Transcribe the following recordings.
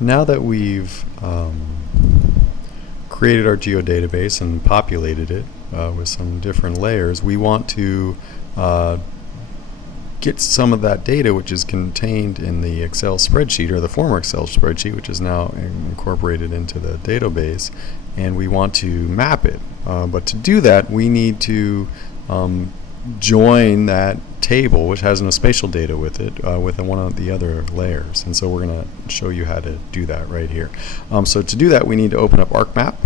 now that we've created our geodatabase and populated it with some different layers, we want to get some of that data which is contained in the Excel spreadsheet, or the former Excel spreadsheet, which is now incorporated into the database, and we want to map it. But to do that, we need to join that table, which has no spatial data with it, with one of the other layers. And so we're going to show you how to do that right here. So to do that, we need to open up ArcMap.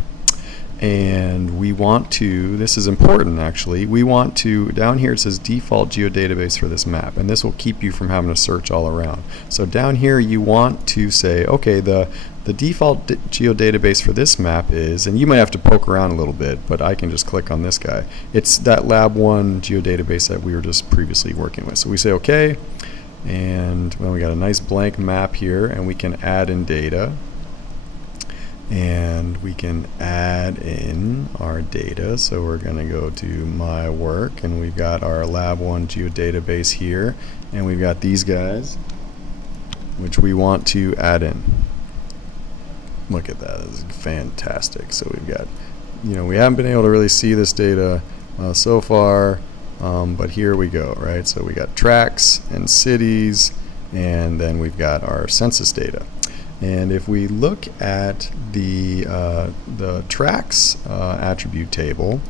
And we want to, this is important actually, we want to, down here it says default geodatabase for this map, and this will keep you from having to search all around. So down here you want to say, okay, the default geodatabase for this map is, and you might have to poke around a little bit, but I can just click on this guy. It's that Lab 1 geodatabase that we were just previously working with. So we say okay, and well, we got a nice blank map here, and we can add in data. And we can add in our data. So we're going to go to my work, and we've got our Lab 1 geodatabase here, and we've got these guys which we want to add in. Look at that, it's fantastic. So we've got, you know, we haven't been able to really see this data so far, but here we go, right? So we got tracks and cities, and then we've got our census data. And if we look at the tracks attribute table,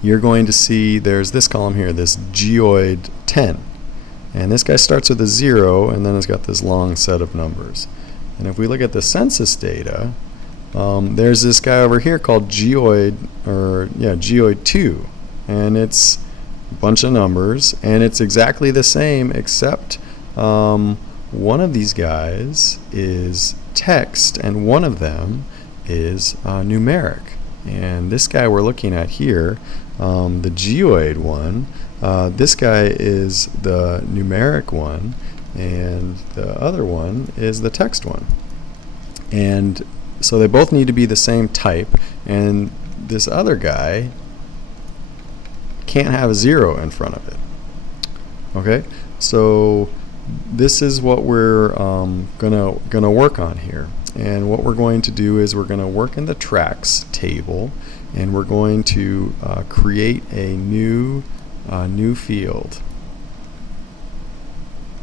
you're going to see there's this column here, this geoid 10. And this guy starts with a 0, and then it's got this long set of numbers. And if we look at the census data, there's this guy over here called geoid, geoid 2. And it's a bunch of numbers, and it's exactly the same except one of these guys is text, and one of them is numeric. And this guy we're looking at here, the geoid one, this guy is the numeric one, and the other one is the text one. And so they both need to be the same type, and this other guy can't have a 0 in front of it. Okay, so this is what we're gonna work on here. And what we're going to do is we're going to work in the tracks table, and we're going to create a new field.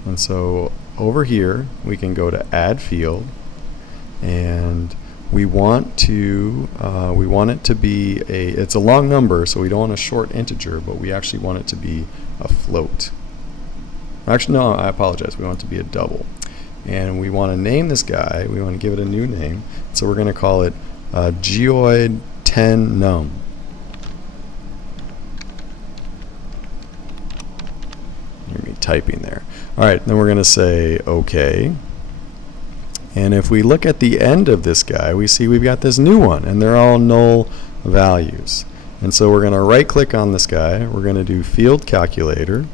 And so over here we can go to add field, and we want it to be it's a long number, so we don't want a short integer, but we actually want it to be a float. Actually, no, I apologize. We want it to be a double. And we want to name this guy. We want to give it a new name. So we're going to call it geoid 10 num. Hear me typing there. All right, then we're going to say OK. And if we look at the end of this guy, we see we've got this new one, and they're all null values. And so we're going to right-click on this guy. We're going to do Field Calculator.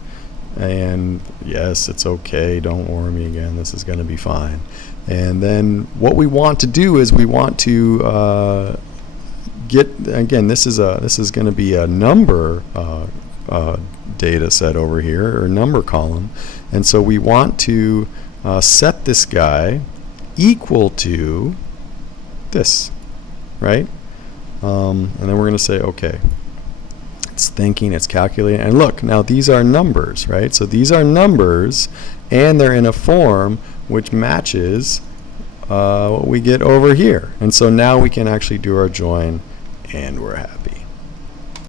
And yes, it's okay, don't worry me again, this is going to be fine. And then what we want to do is we want to get, again, this is going to be a number data set over here, or number column. And so we want to set this guy equal to this, right? And then we're going to say okay. It's thinking, it's calculating, and look, now these are numbers, right? So these are numbers, and they're in a form which matches what we get over here. And so now we can actually do our join, and we're happy.